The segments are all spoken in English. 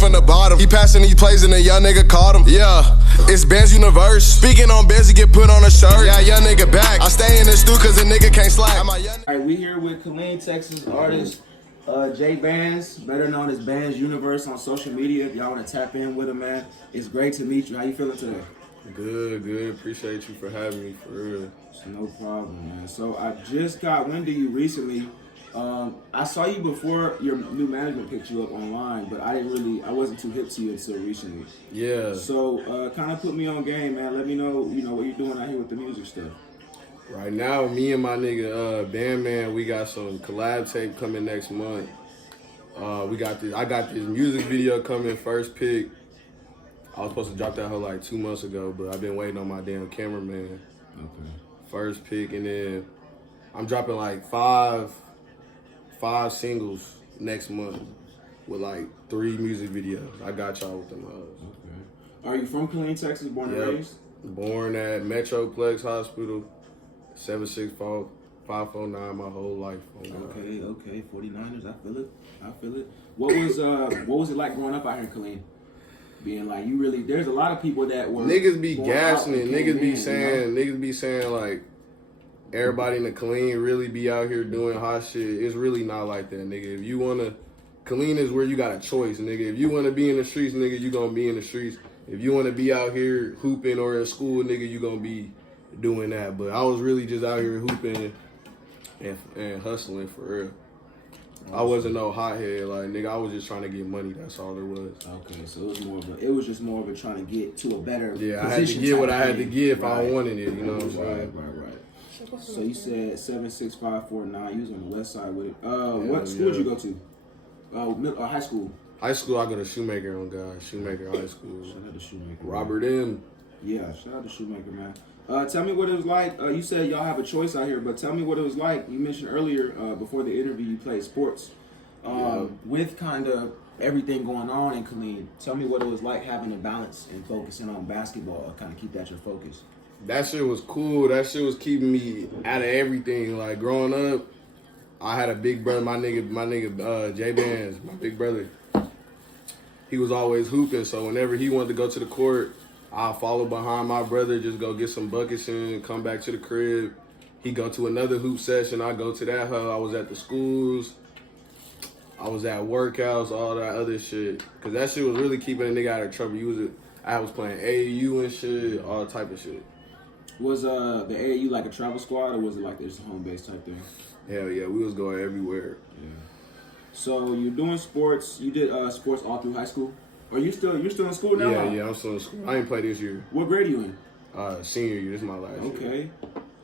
from the bottom. He passing these plays and a young nigga caught him. Yeah, it's Ben's Universe. Speaking on Benz, he get put on a shirt. Yeah, young nigga back. I stay in the stew cause a nigga can't slack. Alright, we here with Killeen, Texas artist J Bands, better known as Bands Universe on social media. If y'all want to tap in with him, man, it's great to meet you. How you feeling today? Good. Appreciate you for having me, for real. It's no problem, man. So I just got wind of you recently. I saw you before your new management picked you up online, but I wasn't too hip to you until recently. Yeah. So kind of put me on game, man. Let me know, what you're doing out here with the music stuff. Right now, me and my nigga Bandman, we got some collab tape coming next month. I got this music video coming, first pick. I was supposed to drop that hoe like 2 months ago, but I've been waiting on my damn cameraman. Okay. First pick, and then I'm dropping like five singles next month with like 3 music videos. I got y'all with them hoes. Okay. Are you from Killeen, Texas, born and raised? Born at Metroplex Hospital, 76549 my whole life. Okay. 49ers, I feel it. What was it like growing up out here in Killeen? Being like, there's a lot of people that were niggas be gassing it. Niggas be saying like everybody in the Killeen really be out here doing hot shit. It's really not like that, nigga. If you wanna, Killeen is where you got a choice, nigga. If you wanna be in the streets, nigga, you gonna be in the streets. If you wanna be out here hooping or in school, nigga, you gonna be doing that. But I was really just out here hooping and hustling for real. I wasn't no hothead, like, nigga, I was just trying to get money, that's all it was. Okay, so it was just more of a trying to get to a better position. I had to get what I had to get if I wanted it, you know what I'm saying? Right. So you said 76549, you was on the west side with it. What school did you go to? High school? High school, I go to Shoemaker on God. Shoemaker High School. Shout out to Shoemaker. Robert M. Yeah, shout out to Shoemaker, man. Tell me what it was like. You said y'all have a choice out here, but tell me what it was like. You mentioned earlier before the interview you played sports. With kind of everything going on in Killeen, tell me what it was like having a balance and focusing on basketball, kind of keep that your focus. That shit was cool. That shit was keeping me out of everything. Like growing up, I had a big brother, my nigga J Bands, my big brother. He was always hooping, so whenever he wanted to go to the court, I'll follow behind my brother, just go get some buckets and come back to the crib. He go to another hoop session, I go to that hoe. I was at the schools, I was at workouts, all that other shit. Cause that shit was really keeping a nigga out of trouble. I was playing AAU and shit, all type of shit. Was the AAU like a travel squad, or was it like just a home base type thing? Hell yeah, we was going everywhere. Yeah. So you're doing sports, you did sports all through high school? Are you still in school now? Yeah, I'm still in school. I ain't play this year. What grade are you in? Senior year. This is my last year.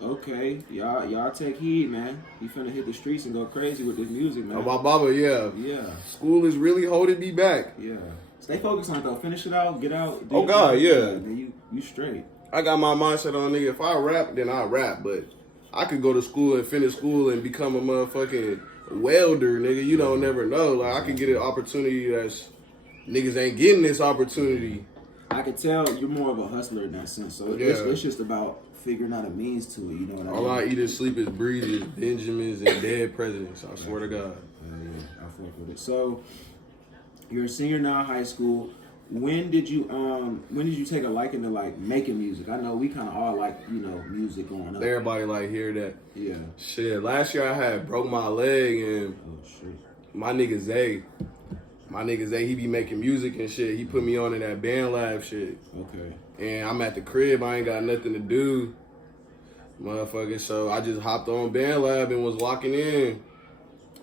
Okay. Y'all take heed, man. You finna hit the streets and go crazy with this music, man. Oh, my baba, yeah. Yeah. School is really holding me back. Yeah. Stay focused on it, though. Finish it out. Get out. Oh, God, yeah. Then you straight. I got my mindset on, nigga. If I rap, then I rap. But I could go to school and finish school and become a motherfucking welder, nigga. You don't never know. Like, I could get an opportunity that's... Niggas ain't getting this opportunity. I could tell you're more of a hustler in that sense. So it's just about figuring out a means to it. You know what I mean? All I eat is sleep is breathe is Benjamins and dead presidents. I swear to God. Yeah, I fuck with it. So you're a senior now in high school. When did you take a liking to like making music? I know we kind of all like music going up. Everybody like hear that. Yeah. Shit. Last year I had broke my leg and my nigga Zay. He be making music and shit. He put me on in that band lab shit. Okay. And I'm at the crib. I ain't got nothing to do, motherfucker. So I just hopped on band lab and was locking in.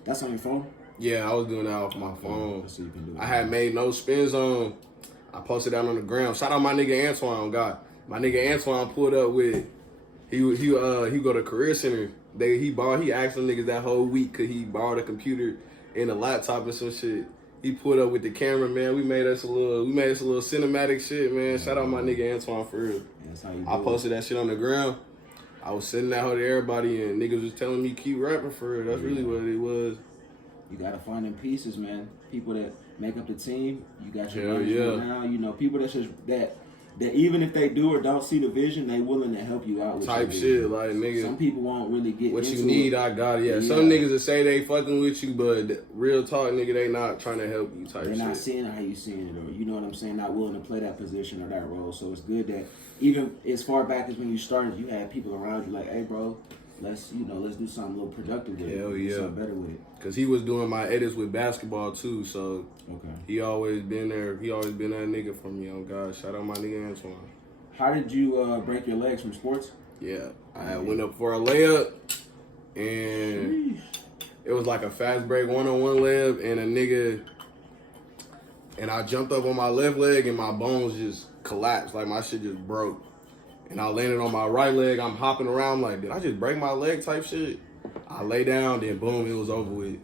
That's on your phone? Yeah, I was doing that off my phone. So you can do it. I had made no spins on. I posted that on the ground. Shout out my nigga Antoine, God. My nigga Antoine pulled up with. He go to Career Center. He asked them niggas that whole week could he borrow the computer and a laptop and some shit. He pulled up with the camera, man. We made us a little cinematic shit, man. Shout out my nigga Antoine for real. That's how you do I posted that shit on the ground. I was sending that hoe to everybody, and niggas was telling me keep rapping for real. That's really what it was. You gotta find them pieces, man. People that make up the team. You got your Hell yeah. now. People that that even if they do or don't see the vision, they willing to help you out with Type your shit, vision. like, nigga. Some people won't really get What into you need, it. I got it. Yeah, some niggas that say they fucking with you, but real talk, nigga, they not trying to help you type They're shit. not seeing it how you seeing it, or you know what I'm saying, not willing to play that position or that role. So it's good that even as far back as when you started, you had people around you like, hey, bro, let's do something a little productive with Hell it. yeah. Do something better with it. Cause he was doing my edits with basketball too, so Okay. he always been there. He always been that nigga for me. Oh God, shout out my nigga Antoine. How did you break your legs from sports? Yeah, I went up for a layup, and it was like a fast break 1-on-1 layup, and a nigga, and I jumped up on my left leg, and my bones just collapsed, like my shit just broke. And I landed on my right leg. I'm hopping around like, did I just break my leg type shit? I lay down, then boom, it was over with.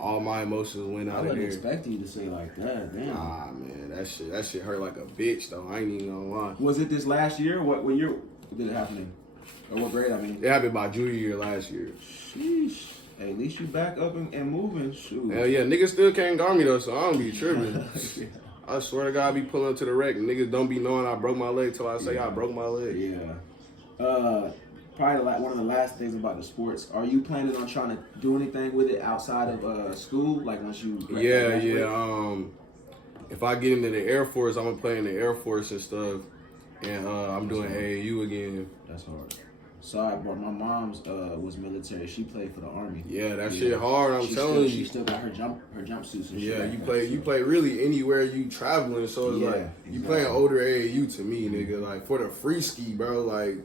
All my emotions went I out of wouldn't here. expect you to say like that. Damn. Nah, man, that shit hurt like a bitch though. I ain't even gonna lie. Was it this last year? What year did it happen in? Or what grade? I mean. It happened by junior year last year. Sheesh. Hey, at least you back up and moving. Shoot. Hell yeah, niggas still can't guard me though, so I don't be tripping. I swear to God, I be pulling up to the wreck. Niggas don't be knowing I broke my leg till I say I broke my leg. Yeah. Probably one of the last things about the sports. Are you planning on trying to do anything with it outside of school? Like once you graduate? Yeah. If I get into the Air Force, I'm gonna play in the Air Force and stuff. And I'm doing AAU again. That's hard. Sorry, but my mom's was military. She played for the Army. Yeah, that shit hard. I'm telling you. She still got her jumpsuits and shit. Yeah, like you play really anywhere you traveling. So it's like you playing older AAU to me, nigga. Like for the free ski, bro. Like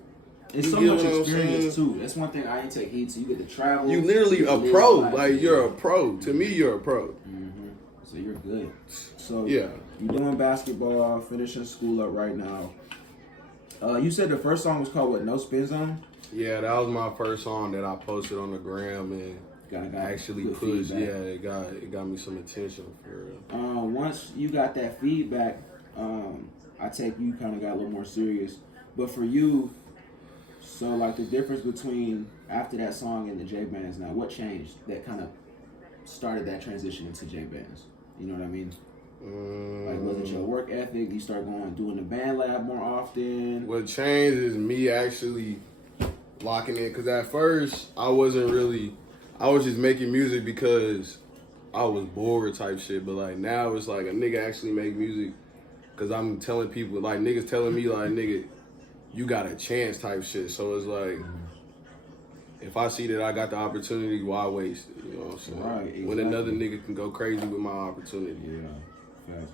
it's so much experience too. That's one thing I ain't take heed to. You get to travel. You literally a pro. Like you're a pro. To me, you're a pro. Mm-hmm. So you're good. So yeah, you're doing basketball, finishing school up right now. You said the first song was called what? No Spin Zone. Yeah, that was my first song that I posted on the gram and got actually pushed. Yeah, it got me some attention for real. Once you got that feedback, I take you kind of got a little more serious. But for you, so like the difference between after that song and the J Bands now, what changed that kind of started that transition into J Bands? You know what I mean? Like, was it your work ethic? You start doing the band lab more often? What changed is me actually locking in. Because at first, I was just making music because I was bored type shit. But like now, it's like a nigga actually make music because I'm telling people, like niggas telling me like, nigga, you got a chance type shit. So it's like, if I see that I got the opportunity, why waste it? You know what I'm saying? Right, exactly. When another nigga can go crazy with my opportunity. Yeah.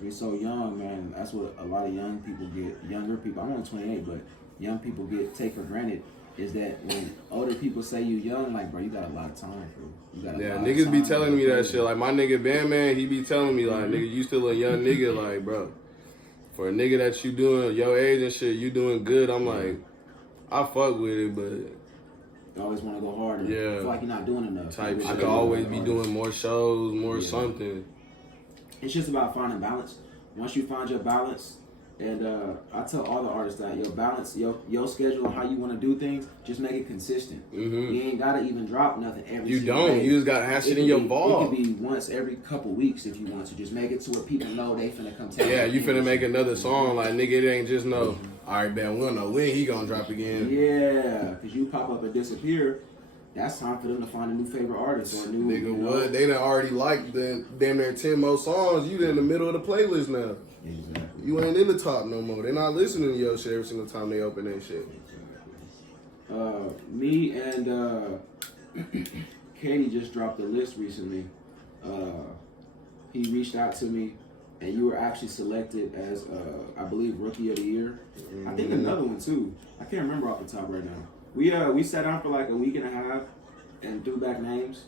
We're so young, man. That's what a lot of young people get. Younger people, I'm only 28, but young people take for granted is that when older people say you young, like, bro, you got a lot of time, bro. You got a lot niggas of time, be telling me bro. that shit. Like, my nigga Bandman, he be telling me, like, nigga, you still a young nigga. Like, bro, for a nigga that you doing your age and shit, you doing good. I'm like, I fuck with it, but you always want to go harder. Yeah. I feel like you're not doing enough. Type shit. I could always be doing more shows, more something. It's just about finding balance. Once you find your balance, and I tell all the artists that your balance, your schedule, and how you want to do things, just make it consistent. You ain't gotta even drop nothing every. You single don't. day. You just gotta have shit in your ball. It could be once every couple weeks if you want to. Just make it to where people know they finna come tell you. Yeah, you finna make another song. Like, nigga, it ain't just no. All right, man, we don't know when he gonna drop again. Yeah, because you pop up and disappear. That's time for them to find a new favorite artist or a new. Nigga, what? They done already liked the damn near 10 more songs. You in the middle of the playlist now. Exactly. You ain't in the top no more. They not listening to your shit every single time they open that shit. Me and Katie just dropped a list recently. He reached out to me, and you were actually selected as, I believe, Rookie of the Year. I think another one too. I can't remember off the top right now. We sat down for like a week and a half and threw back names.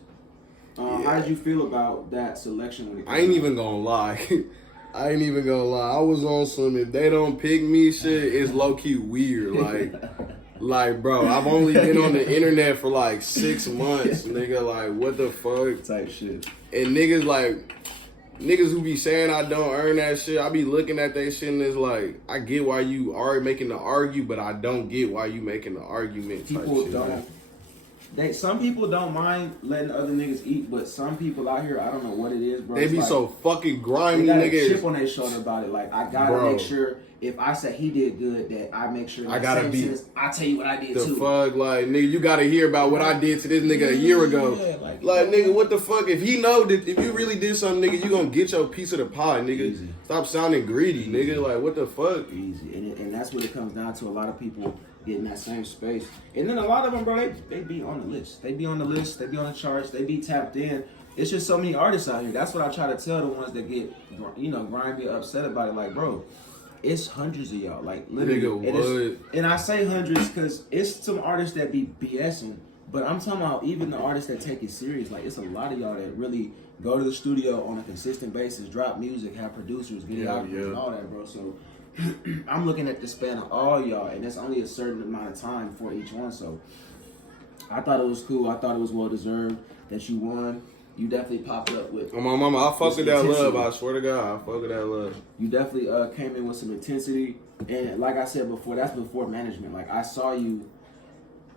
How did you feel about that selection? When it I ain't even gonna lie. I was on some, if they don't pick me shit, it's low-key weird. Like, bro, I've only been on the internet for like 6 months, nigga. Like, what the fuck? Type shit. And niggas who be saying I don't earn that shit, I be looking at that shit and it's like, I get why you are making the argue, but I don't get why you making the argument type People shit. don't. Some people don't mind letting other niggas eat, but some people out here, I don't know what it is, bro. They be so fucking grimy, they got a niggas. chip on their shoulder about it. Like, I gotta make sure if I say he did good, that I make sure. Like, I gotta be. I tell you what I did the too. The fuck, like, nigga, you gotta hear about what I did to this nigga a year ago. Like, nigga, what the fuck? If he know that if you really did something, nigga, you gonna get your piece of the pie, nigga. Easy. Stop sounding greedy, nigga. Like, what the fuck? Easy, and that's what it comes down to. A lot of people get in that same space, and then a lot of them, bro, they be on the list. They be on the list. They be on the charts. They be tapped in. It's just so many artists out here. That's what I try to tell the ones that get, grimy, upset about it. Like, bro, it's hundreds of y'all. Like, literally. Nigga, and I say hundreds because it's some artists that be BSing, but I'm talking about even the artists that take it serious. Like, it's a lot of y'all that really go to the studio on a consistent basis, drop music, have producers, get out and all that, bro. So I'm looking at the span of all y'all, and there's only a certain amount of time for each one. So I thought it was cool. I thought it was well deserved that you won. You definitely popped up with. Oh, my mama, I fuck with that love. I swear to God, I fuck with that love. You definitely came in with some intensity, and like I said before, that's before management. Like, I saw you.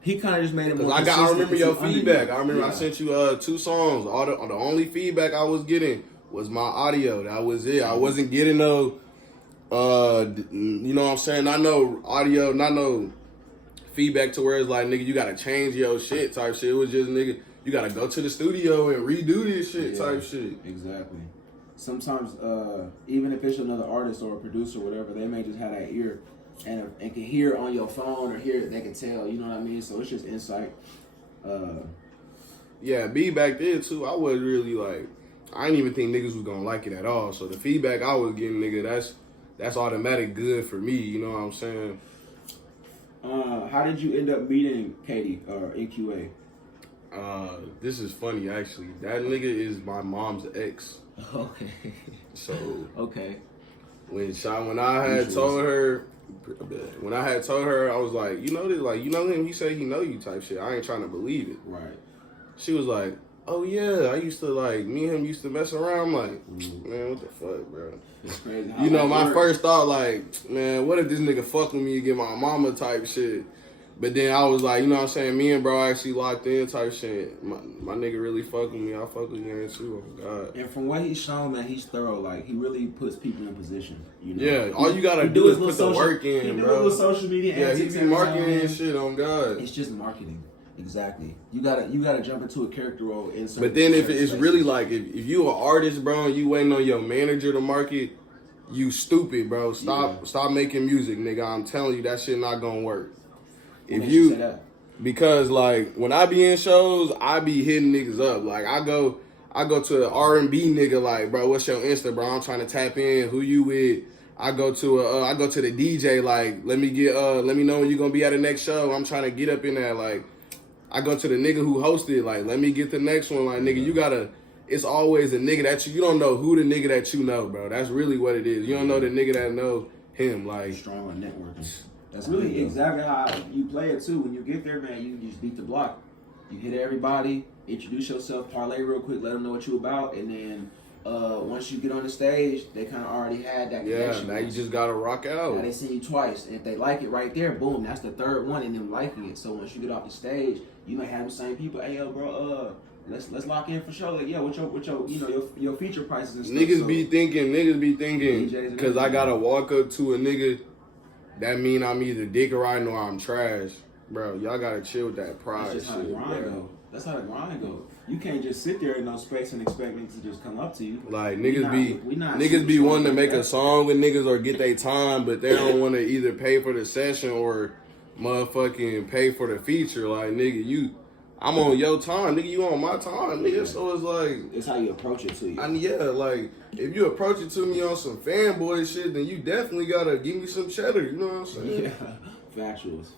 He kind of just made it more. I remember your feedback. I remember I sent you 2 songs. The only feedback I was getting was my audio. That was it. I wasn't getting no. You know what I'm saying? Not no audio, not no feedback to where it's like, nigga, you gotta change your shit type shit. It was just, nigga, you gotta go to the studio and redo this shit type shit. Exactly. Sometimes, even if it's another artist or a producer or whatever, they may just have that ear and can hear on your phone or hear it, they can tell, you know what I mean? So it's just insight. Yeah, B back then too, I was really like, I didn't even think niggas was gonna like it at all. So the feedback I was getting, nigga, that's automatic good for me, you know what I'm saying? How did you end up meeting Katie or NQA? This is funny actually. That nigga is my mom's ex. Okay. So okay. When I had told her, I was like, you know this, like, you know him, he said he know you type shit. I ain't trying to believe it. Right. She was like, oh yeah, I used to like, me and him used to mess around. I'm like, man, what the fuck, bro? It's crazy. You know, my first thought, like, man, what if this nigga fuck with me and get my mama type shit? But then I was like, you know what I'm saying? Me and bro actually locked in type shit. My nigga really fuck with me. I fuck with him too. Oh God. And from what he's shown, man, he's thorough. Like, he really puts people in position. You know? Yeah, all you gotta do is put the work in, bro. He do social media. Yeah, he be marketing and shit. On God. It's just marketing. Exactly. You gotta jump into a character role. But then if it's really like if you an artist, bro, and you waiting on your manager to market, you stupid, bro. Stop making music, nigga. I'm telling you, that shit not gonna work. Because like when I be in shows, I be hitting niggas up. Like I go to an R&B nigga, like, bro, what's your Insta, bro? I'm trying to tap in. Who you with? I go to the DJ, like, let me know when you gonna be at the next show. I'm trying to get up in there, like. I go to the nigga who hosted, like, let me get the next one. Like, nigga, it's always a nigga that you don't know who the nigga that you know, bro. That's really what it is. You don't know the nigga that know him, like. Strong on networking. That's really exactly how you play it, too. When you get there, man, you just beat the block. You hit everybody, introduce yourself, parlay real quick, let them know what you about, and then once you get on the stage, they kind of already had that connection. Yeah, now you just gotta rock out. Now they see you twice, and if they like it right there, boom, that's the third one in them liking it. So once you get off the stage, you might have the same people. Hey, yo, bro, let's lock in for sure. Like, yeah, what your feature prices and stuff. Niggas be thinking, because I gotta walk up to a nigga, that mean I'm either dick riding or I'm trash. Bro, y'all gotta chill with that pride That's just shit, how the grind go. That's how the grind go. You can't just sit there in no space and expect me to just come up to you. Like, niggas be wanting to make a song with niggas or get their time, but they don't want to either pay for the session or motherfucking pay for the feature. Like, nigga, I'm on your time, nigga, you on my time, nigga. So it's like, it's how you approach it to you. Like, if you approach it to me on some fanboy shit, then you definitely gotta give me some cheddar, you know what I'm saying? Yeah, factuals.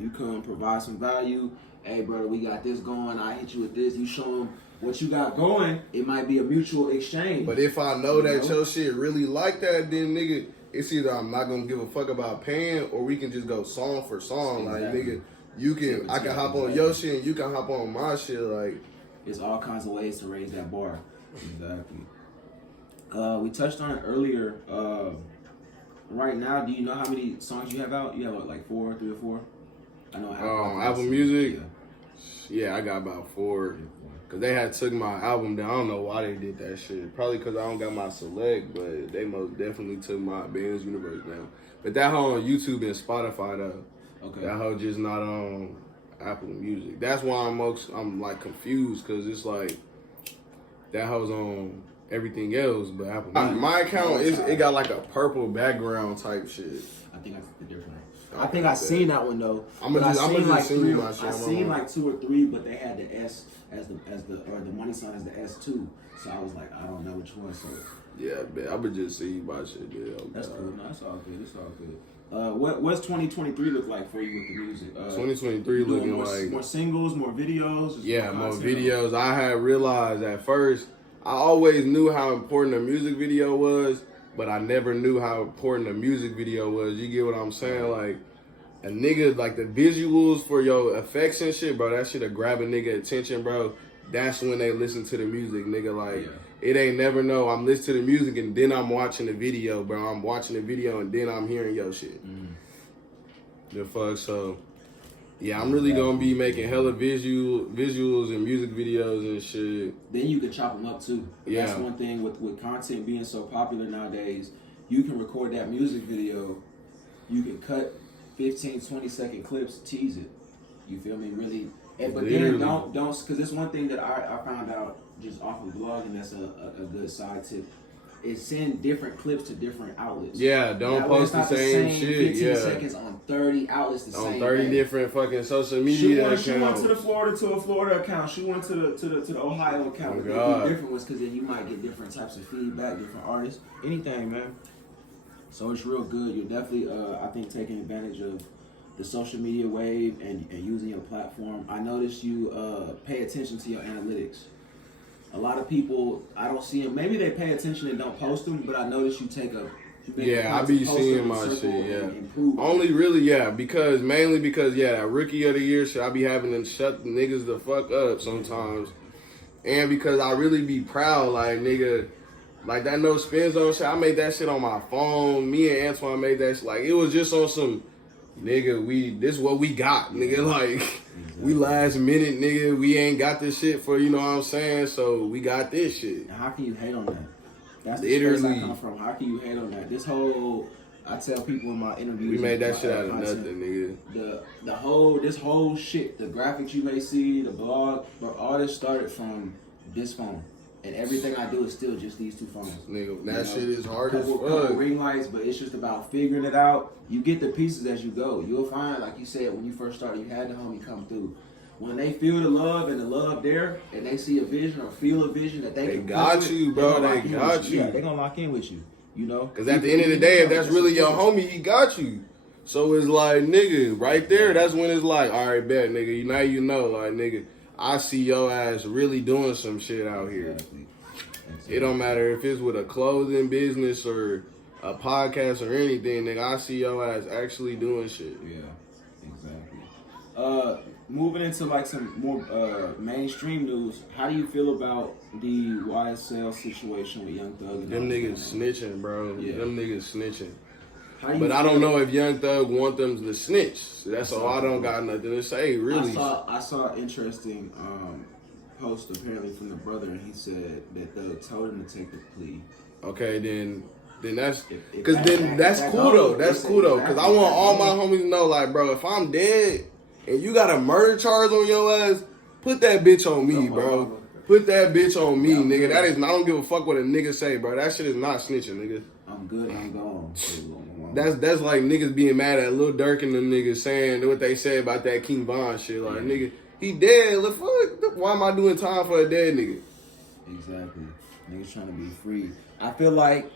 You come provide some value. Hey, brother, we got this going. I hit you with this. You show them what you got going. It might be a mutual exchange. But if I know that your shit really like that, then nigga, it's either I'm not gonna give a fuck about paying, or we can just go song for song. Exactly. Like, nigga, I can hop on your shit and you can hop on my shit. Like, it's all kinds of ways to raise that bar. Exactly. We touched on it earlier. Right now, do you know how many songs you have out? You have like 3 or 4. I know. Apple Music. Yeah. Yeah, I got about 4. Cause they had took my album down. I don't know why they did that shit. Probably cause I don't got my select, but they most definitely took my Ben's Universe down. But that hoe on YouTube and Spotify though. Okay. That hoe just not on Apple Music. That's why I'm like confused, cause it's like that hoe's on everything else, but Apple Music. My account it got like a purple background type shit. I think that's the difference. I think I seen that one though. I'm gonna just send you my shit. I seen like 2 or 3, but they had the S as the money sign as the S2. So I was like, I don't know which one. So yeah, I would just see my shit. Yeah, that's cool. No, that's all good. It's all good. What's 2023 look like for you with the music? 2023 looking like more singles, more videos. Yeah, more videos. I had realized at first I always knew how important a music video was, but I never knew how important a music video was. You get what I'm saying? Like, a nigga, like the visuals for your effects and shit, bro, that shit'll grab a nigga attention, bro. That's when they listen to the music, nigga. Like, it ain't never know. I'm listening to the music and then I'm watching the video, bro. I'm watching the video and then I'm hearing your shit. The fuck, so... Yeah, I'm really gonna be making hella visuals and music videos and shit. Then you can chop them up too. Yeah. That's one thing with content being so popular nowadays. You can record that music video. You can cut 15, 20-second clips, tease it. You feel me? Really. But then don't, because it's one thing that I found out just off of blogging that's a good side tip. Is send different clips to different outlets. Yeah, don't post the same shit. 15 seconds on 30 outlets the same. On 30 different fucking social media accounts. She went to the Florida account. She went to the Ohio account. Oh, But God. be different ones because then you might get different types of feedback, different artists, anything, man. So it's real good. You're definitely, I think, taking advantage of the social media wave and using your platform. I noticed you pay attention to your analytics. A lot of people, I don't see them. Maybe they pay attention and don't post them, but I notice you take a... I be seeing my shit, yeah. Only really, mainly because, Rookie of the Year shit, I be having to shut niggas the fuck up sometimes. And because I really be proud, like, nigga, like that No Spin Zone shit, I made that shit on my phone. Me and Antoine made that shit. Like, it was just on some, nigga, this is what we got, nigga. Like, we last minute, nigga. We ain't got this shit for, you know what I'm saying? So, we got this shit. How can you hate on that? That's the space I come from. How can you hate on that? This whole, I tell people in my interviews. We made that shit out of nothing, nigga. This whole shit, the graphics you may see, the blog, but all this started from this phone. And everything I do is still just these 2 phones. Nigga, that shit is hard as fuck. Couple ring lights, but it's just about figuring it out. You get the pieces as you go. You'll find, like you said, when you first started, you had the homie come through. When they feel the love and the love there, and they see a vision or feel a vision that they can got you, bro. They got you. Yeah, they gonna lock in with you. You know? Because at the end of the day, if that's really your homie, he got you. So it's like, nigga, right there, that's when it's like, all right, bet, nigga. Now you know, like, nigga, I see your ass really doing some shit out here. Exactly. It don't matter if it's with a clothing business or a podcast or anything, nigga. I see your ass actually doing shit. Yeah, exactly. Moving into like some more mainstream news, how do you feel about the YSL situation with Young Thug? And them niggas snitching, bro. Yeah. Them niggas snitching. But I don't know if Young Thug want them to snitch. That's all. I don't got nothing to say, really. I saw an interesting post apparently from the brother, and he said that Thug told him to take the plea. Okay, then that's that's cool though. That's cool though, because I want all my homies to know, like, bro, if I'm dead and you got a murder charge on your ass, put that bitch on me, bro. Put that bitch on me, nigga. That is, I don't give a fuck what a nigga say, bro. That shit is not snitching, nigga. I'm good, I'm gone. That's like niggas being mad at Lil Durk and them niggas saying what they say about that King Von shit. Like, nigga, he dead. Like, fuck, why am I doing time for a dead nigga? Exactly. Niggas trying to be free. I feel like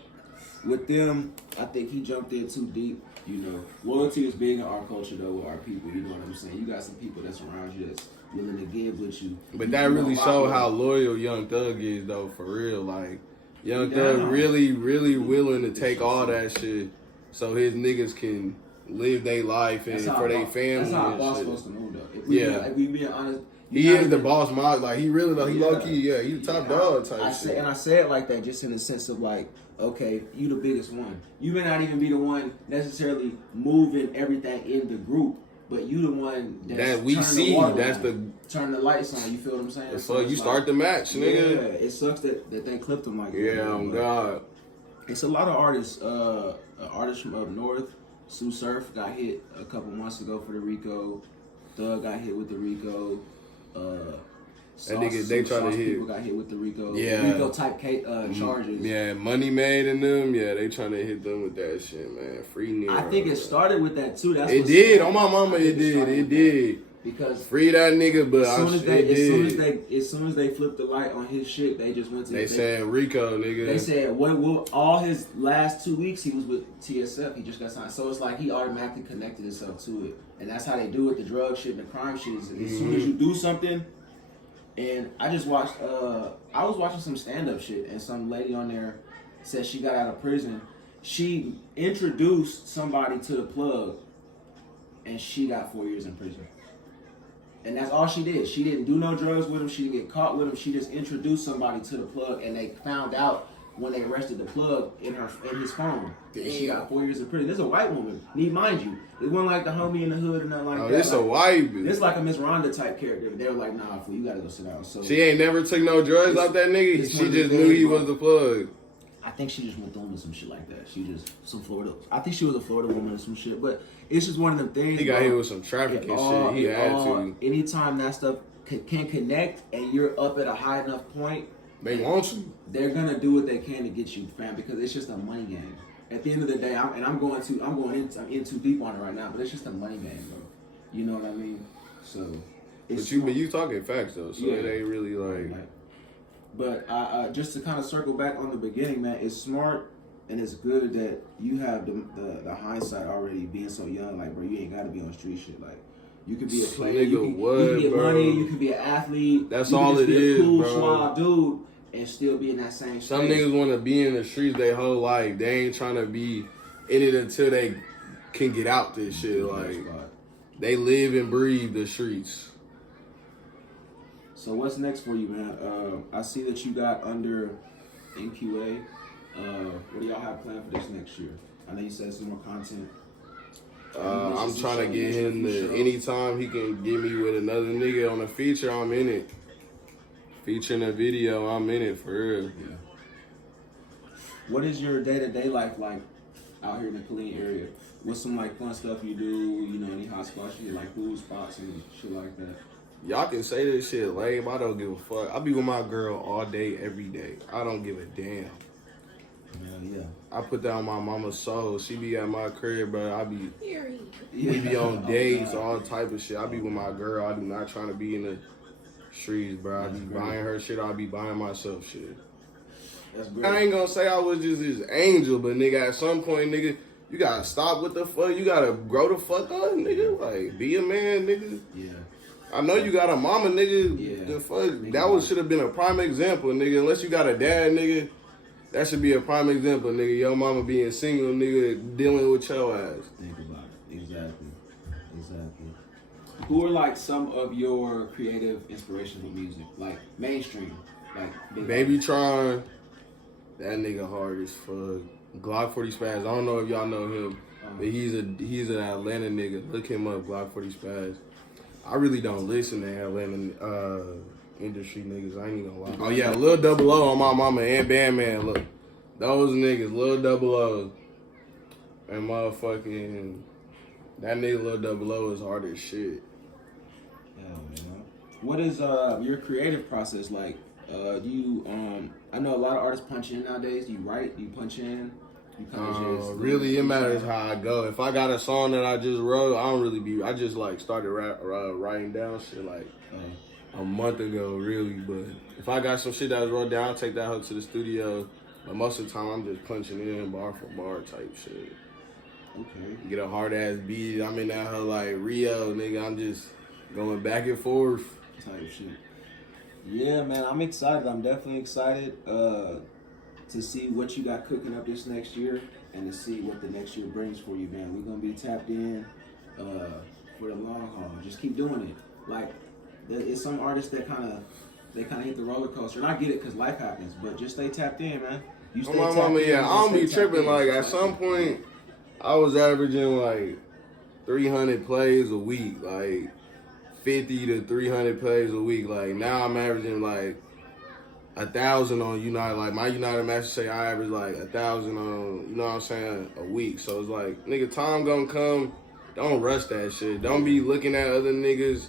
with them, I think he jumped in too deep. You know, loyalty is big in our culture though with our people. You know what I'm saying? You got some people that's around you that's willing to give with you. But that really show how loyal Young Thug is though, for real. Like, Young Thug really, really willing to take all that shit so his niggas can live their life and for their family. That's how a boss supposed to move though. If we being honest. He is the boss man. Like, he really, like, he low key, he the top dog type shit. And I say it like that just in the sense of like, okay, you the biggest one. You may not even be the one necessarily moving everything in the group, but you the one that we see. That's turn the lights on. You feel what I'm saying? So you start the match, nigga. Yeah, it sucks that they clipped him like that. Yeah, oh God. It's a lot of artists. Artists from up north. Sue Surf got hit a couple months ago for the R.I.C.O. Thug got hit with the R.I.C.O. That nigga, they try to hit. People got hit with the R.I.C.O. Yeah. R.I.C.O. type charges. Yeah, Money Made and them. Yeah, they trying to hit them with that shit, man. Free Nero. I think it started with that too. That's it did. On my mama, it did. It did. Because free that nigga, but as soon as they flipped the light on his shit, they just went to. They said R.I.C.O, nigga. They said what all his last 2 weeks he was with TSF. He just got signed, so it's like he automatically connected himself to it, and that's how they do it. The drug shit, and the crime shit. As soon as you do something, and I just watched. I was watching some stand up shit, and some lady on there said she got out of prison. She introduced somebody to the plug, and she got 4 years in prison. And that's all she did. She didn't do no drugs with him. She didn't get caught with him. She just introduced somebody to the plug, and they found out when they arrested the plug in his phone. And she got 4 years in prison. This is a white woman. Mind you, it wasn't like the homie in the hood or nothing like that. This like, a white bitch. It's like a Miss Rhonda type character. They were like, nah, fool, you gotta go sit down. So she ain't never took no drugs out that nigga. She just knew he was the plug. I think she just went through some shit like that. She just some Florida. I think she was a Florida woman or some shit. But it's just one of them things. He got hit with some trafficking shit. He had to. Anytime that stuff can connect and you're up at a high enough point, they want you. They're gonna do what they can to get you, fam, because it's just a money game. At the end of the day, I'm in too deep on it right now, but it's just a money game, bro. You know what I mean? So. But you talking facts though, so it ain't really like. But just to kind of circle back on the beginning, man, it's smart and it's good that you have the hindsight already being so young. Like, bro, you ain't got to be on street shit. Like, you could be a player, you can get money, you can be an athlete. That's all it is, cool, bro. suave dude and still be in that same space. Some niggas want to be in the streets their whole life. They ain't trying to be in it until they can get out this shit. Like, they live and breathe the streets. So what's next for you, man? I see that you got under NQA. What do y'all have planned for this next year? I know you said some more content. I'm trying to get him to, anytime he can get me with another nigga on a feature, I'm in it. Featuring a video, I'm in it for real. Yeah. What is your day-to-day life like out here in the Killeen area? What's some like fun stuff you do? You know, any hot spots you like, food spots and shit like that? Y'all can say this shit lame. I don't give a fuck. I be with my girl all day, every day. I don't give a damn. Yeah. I put that on my mama's soul. She be at my crib, bro. We be on dates, all type of shit. I be with my girl. I do not trying to be in the streets, bro. I be buying her shit. I be buying myself shit. That's great. I ain't gonna say I was just this angel, but nigga, at some point, nigga, you gotta stop with the fuck. You gotta grow the fuck up, nigga. Like, be a man, nigga. Yeah. I know you got a mama, nigga. Yeah. The fuck, that should have been a prime example, nigga. Unless you got a dad, nigga, that should be a prime example, nigga. Your mama being single, nigga, dealing with your ass. Think about it. Exactly. Who are like some of your creative inspirations with music, like mainstream, like Baby Tron, that nigga hard as fuck. Glock 40 Spaz. I don't know if y'all know him, but he's an Atlanta nigga. Look him up, Glock 40 Spaz. I really don't listen to Atlanta industry niggas. I ain't even gonna lie. Oh yeah, Lil Double O on my mama and Bandman. Look, those niggas, Lil Double O and motherfucking that nigga Lil Double O is hard as shit. Yeah, man. What is your creative process like? Do you I know a lot of artists punch in nowadays. Do you write? Do you punch in? Really, it matters how I go. If I got a song that I just wrote, I just like started writing down shit like a month ago, really. But if I got some shit that was wrote down, I'll take that hoe to the studio. But most of the time, I'm just punching in bar for bar type shit. Okay. Get a hard ass beat. I'm in that hoe like R.I.C.O, nigga. I'm just going back and forth type shit. Yeah, man. I'm excited. I'm definitely excited. To see what you got cooking up this next year and to see what the next year brings for you, man. We're gonna be tapped in for the long haul. Just keep doing it. Like, it's some artists that kind of hit the roller coaster, and I get it because life happens. But just stay tapped in, man. You stay tapped in. Yeah, I don't be tripping. Like at some point, I was averaging like 300 plays a week. Like 50 to 300 plays a week. Like now I'm averaging like 1,000 on United. Like my United matches say I average like 1,000 on, you know what I'm saying, a week. So it's like, nigga, time gonna come. Don't rush that shit. Don't be looking at other niggas.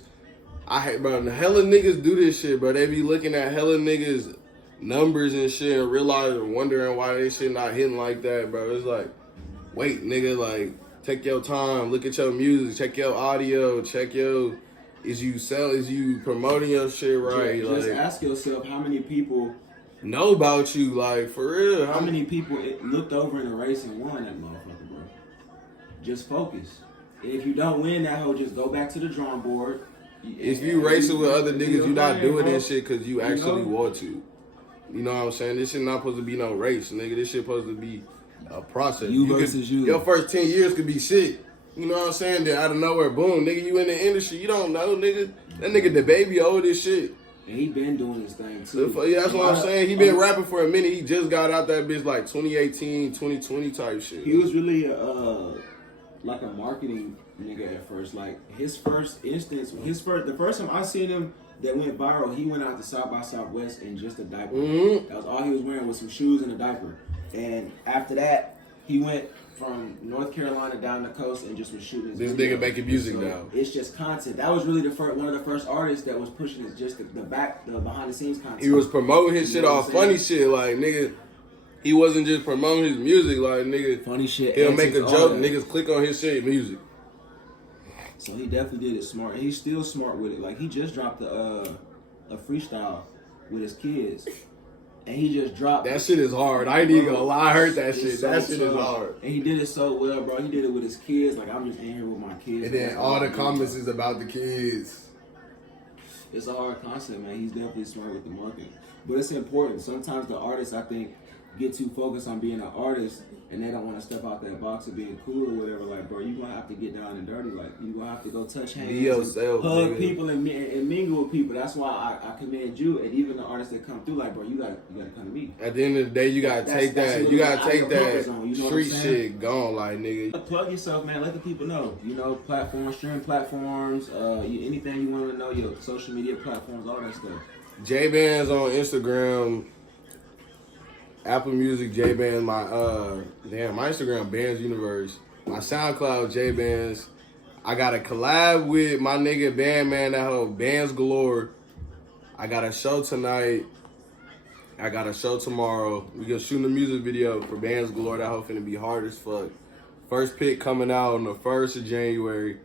Bro, the hella niggas do this shit, bro. They be looking at hella niggas numbers and shit and wondering why they shit not hitting like that, bro. It's like, wait, nigga, like, take your time, look at your music, check your audio, check your, is you promoting your shit right? Just like, ask yourself how many people know about you, like, for real. How many people looked over in the race and won that motherfucker, bro? Just focus. If you don't win that hoe, just go back to the drawing board. If you racing with other niggas, you not doing this shit because you actually know? want to. You know what I'm saying? This shit not supposed to be no race, nigga. This shit supposed to be a process. You versus you. Your first 10 years could be shit. You know what I'm saying? Then out of nowhere, boom, nigga, you in the industry. You don't know, nigga. That nigga, the baby old as shit. And he been doing his thing, too. Yeah, that's what I'm saying. He been rapping for a minute. He just got out that bitch like 2018, 2020 type shit. He was really like a marketing nigga at first. Like his first instance, the first time I seen him that went viral, he went out to South by Southwest in just a diaper. Mm-hmm. That was all he was wearing, was some shoes and a diaper. And after that, he went from North Carolina down the coast and just was shooting his This videos. nigga making music So now. It's just content. That was really one of the first artists that was pushing it, just the behind the scenes content. He was promoting his You shit know off what I'm funny saying? shit, like, nigga. He wasn't just promoting his music, like, nigga. Funny shit. He'll make a antics, all joke, that. niggas click on his shit, music. So he definitely did it smart. And he's still smart with it. Like he just dropped a freestyle with his kids. And he just dropped That shit is hard. I ain't even gonna lie. I heard that It's shit. so That shit is tough. hard. And he did it so well, bro. He did it with his kids. Like I'm just in here with my kids. And then all the comments is about the kids. It's a hard concept, man. He's definitely smart with the marketing. But it's important. Sometimes the artists, I think, get too focused on being an artist and they don't want to step out that box of being cool or whatever. Like, bro, you gonna have to get down and dirty. Like, you gonna have to go touch hands, Be yourself, hug nigga. people, and mingle with people. That's why I commend you and even the artists that come through. Like, bro, you gotta come to me. At the end of the day, you gotta take That's that. You gotta out take of your comfort that zone, you know what street I'm saying? shit gone, like, nigga. Plug yourself, man. Let the people know. You know, platforms, streaming platforms, anything you want to know, your social media platforms, all that stuff. J-Bands on Instagram, Apple Music, J-Bands, my Instagram, Bands Universe. My SoundCloud, J-Bands. I got a collab with my nigga Bandman, that whole Bands Galore. I got a show tonight. I got a show tomorrow. We gonna shoot a music video for Bands Galore. That whole finna be hard as fuck. First pick coming out on the 1st of January.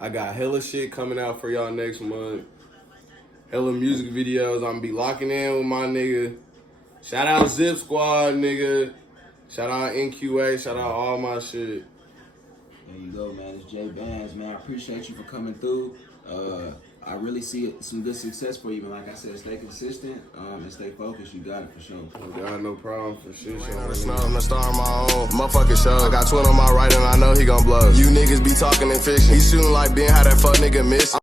I got hella shit coming out for y'all next month. Hella music videos. I'm gonna be locking in with my nigga. Shout out Zip Squad, nigga. Shout out NQA. Shout out all my shit. There you go, man. It's J Bands, man. I appreciate you for coming through. I really see some good success for you, man. Like I said, stay consistent and stay focused. You got it for sure. Got no problem for shit. I'm the star of my own motherfucking show. I got twin on my right and I know he gon' blow. You niggas be talking in fiction. He shooting like Ben, how that fuck nigga miss.